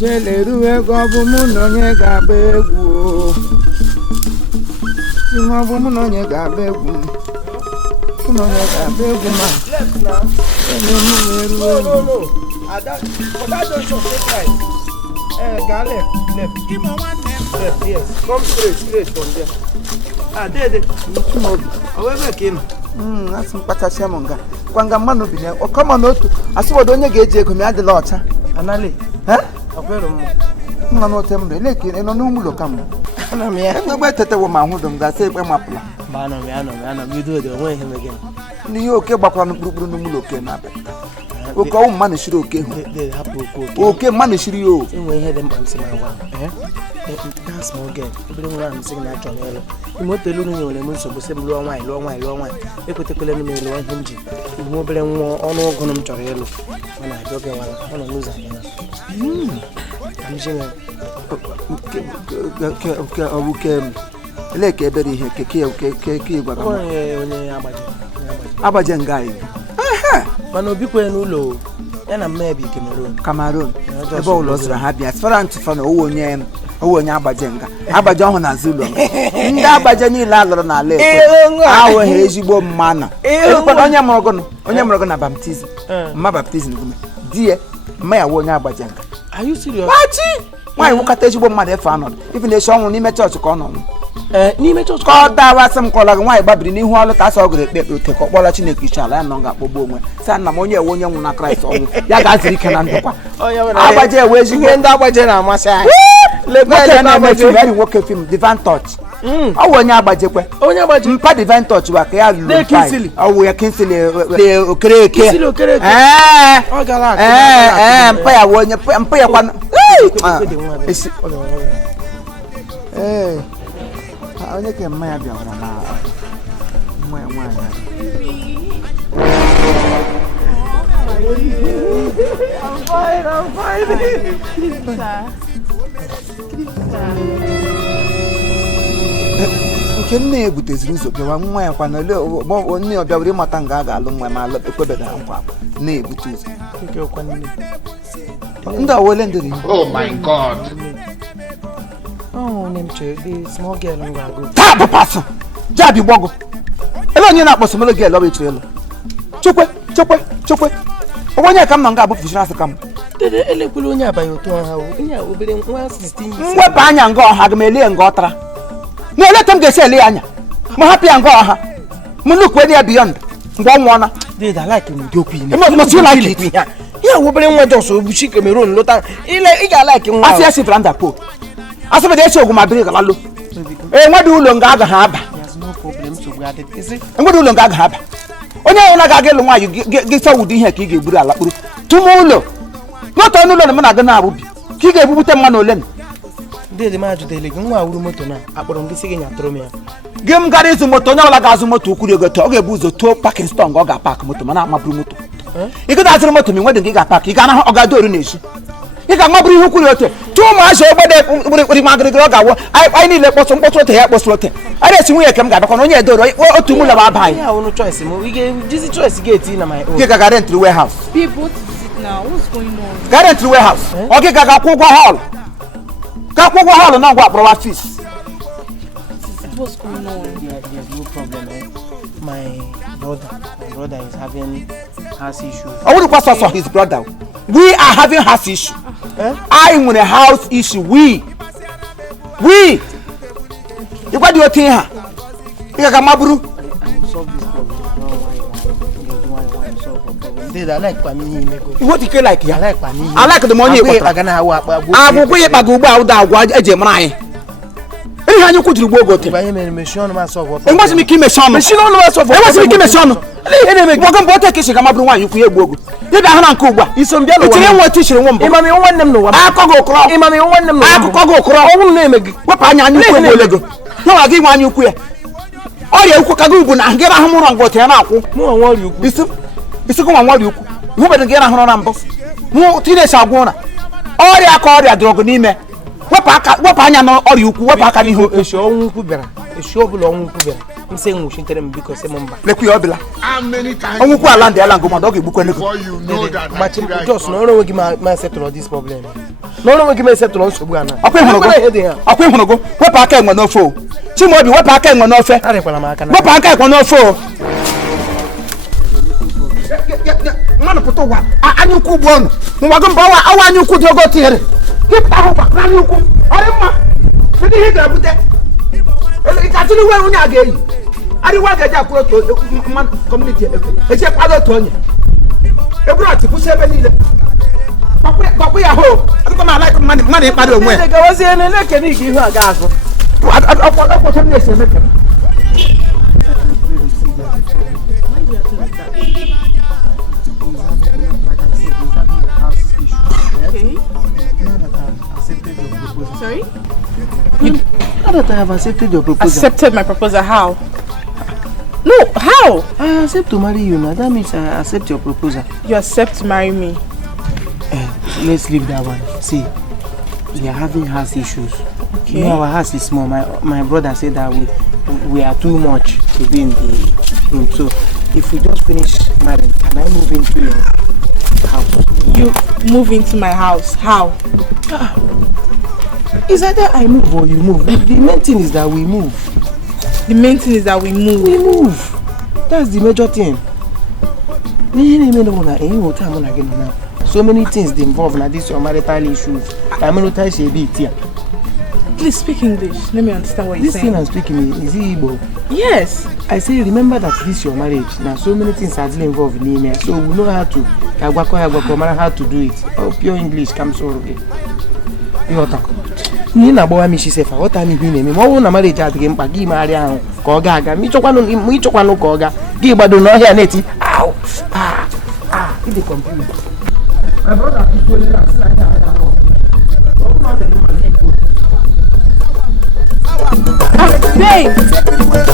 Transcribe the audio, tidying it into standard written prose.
Jeleruwe gobu munonye gabegu. Imabu munonye gabegu. Munonye gabegu ma. Left now. No. That don't show right. Go left. Imo one name. Left, yes. Come straight from there. There. However, came. That's mpatacha monga. Kwanga manu bine. O come on otu. Asibodo onye ga-eji ego mi adịla ọcha. Anali. Akwero mu. Mma no tem de leki eno no mulo kam. Ana me ya. Egbe tete wo ma hu dum ga se egbe mapula. Ba ana me do de won him again. Ni yo ke gbakwara no kpurukpuru no mulo ke na abeta. Oke o mma na shiri oke hu. They happen Oke mma na shiri yo. Enwe ihe dem am say my one. That small girl. Every one am saying na chọn elo. Imo telu no nyole mu so bo se mlu onwa. Ekwetekwele no me lo hinji. Imo bere nwo ọnụ ọgụ no m chọrọ elo. Mana ajoge wala. Ono lose again. Okay. Leke ebere ihe keke gwara m. Onye Agbaje ngai. Mana obi kwe n'ụlọ ya na mmebi Cameroon. Ebe ụlọ zira ha bịa. Sferant fana owo onye agbaje nga. Agbaje ọhụ na Zulu. Ndị agbaje niile alụrụ na ala Ekwe. Ahụ ha ezigbo mmanụ. Onye mụrụ gị na baptizim. Mma baptizim gume. Die mma ya onye agbaje nga. Are you serious? Why nwụkata ezigbo mmadụ efe anọdụ. Even echi ọnwụ n'ime chọọchị ka ọ nọ. N'ime chọọchị ka ọ dawasị m kọla gị nwaanyị gbabiri n'ihu ọlụ ka asọ ọgụrụ ekpe ote ka ọ kpọrọ Chineke iche ala ya nọ ga-akpọgbu onwe sa nna m onye ewe onye nwụ na Kraịst ọnwụ ya ga-azụrụ ike na ndụkwa agbaje ewe ezigbo ndị agbaje na-amasị anyị nwoke fim Divine Touch ọ wụ onye agbajekwe mpa Divine Touch wa ka ya lụrụ ọ wụ ya Kinsili Okereke mpa ya wụ onye mpa ya kwana onye ke mma ya bịawara na nwa ya nwaanyị I'm fine. nke nne ya buteziri ụzọ bịawa nwa ya kwa na onye ọbịa were ịmata nga a ga-alụ nwa ma ekwebeghị nkwa na-ebute ụzọ ndị awole ndịrị Oh my God. Small girl taa bụ pasụ jabi gbọgụ ele onye na-akpọ small girl ọ bụ echiri elu chekwe onye ka m nọ nga abụ fishnas ka m elekwuru onye abaghị otu ọha onye obere nwa 16 mwepụ anya nga ọha ga m elie nga ọtara na eleta m ga-esi ele ya anya ma hapụ ya nga ọha m nnukwu ya beyond mgbe ọ nwụọna ya obere nwa jos obuchi Cameroon lụta ị ga-alaiki nwa asị ya si franda po asịbede echi ogwu ma biri galalo enwedị ụlọ nga agaghị aba onye ahụ na-aga ịlụ nwaanyị gị sọ ụdị ihe ka ị ga-egburu ala kpụrụ tụmụ ụlọ n'otu ọnụ ụlọ na m na-aga na-abụbi ka ị ga-ebubute mmanụ ole gị m gara ịzụ moto onye ọbụla ga-azụ moto ukwuru ego ọ ga-ebu ụzọ too pakin stọn ọ ga-apakị moto ma na-amaburu moto ị gị azụrụ moto ma nwedị nke ị ga-apakị ị ga-anahụ ọ ga-adị oru na-echi ị ga-amaburu ihe ukwuru ote tụọ ụmụazị ogbede kpụrịkpụrị magịrịgịrị ọ ga-awụ anyị niile mkpọtụ ote ya kpọsụrụ ote a na-esi nwunye ke m ga-abịakwa na onye edoro otu ụlọ m aba anyị gị ga rent warehouse ga rent warehouse ọ gị ga kwụ ụgwọ họlụ na ngwa akpọrọwa fees. What's going on? There's no problem. My brother is having house issue. I wouldn't pass on his brother. We are having house issue. I want a house issue. We. You got your thing here. You got my bro. Solve this problem. I like Pami. What you like? I like Pami. I like the money. I'm gonna go back to Gemini. Ihe anyị kwudiri gbo gote banye mere machine ma solve problem. Enwezi miki machine no ma solve. Enwezi miki machine. Ele eme gbo gambo take shi kama buru nwanyi kwu egbu ogu. Ị ga hana nke ugbu a. Iso mbia lo. Itinye nwa tishiri nwa mbọ. Imami nwanne m no wa. Akọgo okro. Imami nwanne m no. Akọgo okro. Ọnwụ na-eme gị. Wepụ anya anyị ukwu egbu olego. Na wa gị nwa anyị ukwu ya. Ọrịa ukwu kago ugbu na ngera ahụ mụrụ ngọ te na akwụ. Mụ nwa ọrịa ukwu. Isi ko nwa ọrịa ukwu. Ihu bedị ngera ahụ na mbọ. Mụ teenage agwụ na. Ọrịa ka ọrịa drogo n'ime. Wepụ anya n'ọrịa ukwu wepụ aka n'ihu eshi ọnwụ ukwu bịara eshi ọbụla ọnwụ ukwu bịara nsị nwụchitere m biko sị m mba lekwu ya ọbịla ọnwụ ukwu ala ndị ala ngụ ma ọ ga-egbukwe n'ego machi jos na ọrụ onwe gị ma setụrụ this problem No, no, give me a set to launch. Akwe Honogo, what I can no foe. Chimobi, what I can no fair. What I can no foe. Man, put over. I knew Kubon. Wagon Bower, I want you could go here. Get out of you. I didn't hear that. It's actually where we are going. I don't want to community. It's a other Tony. A brought to 7 years. But we are home. I don't like money, by the way. I was in a neck and you are gas. What Sorry? Now that I have accepted your proposal. Accepted my proposal? How? No, how? I accept to marry you now. That means I accept your proposal. You accept to marry me? Let's leave that one. See, we are having house issues. Okay. You know, our house is small. My brother said that we are too much to be in the room. So if we just finish marrying, can I move into your house? You move into my house? How? It's either I move or you move. The main thing is that we move. The main thing is that we move. We move. That's the major thing. So many things involved in this your marital issues. Please speak English. Let me understand what you're saying. This thing I'm speaking is Igbo. Yes. I say remember that this is your marriage. Now so many things are still involved in it. So we know how to how to do it. Oh, pure English comes over. You ni na bowa mi shisefa ota mi bi na mo na marriage adịghị mkpa gị marry ahụ ka ọ ga-aga mi chọkwanụ ka ọ ga gị gbado n'ọhịa neti ow it dey confuse my brother people dey like that. Babe.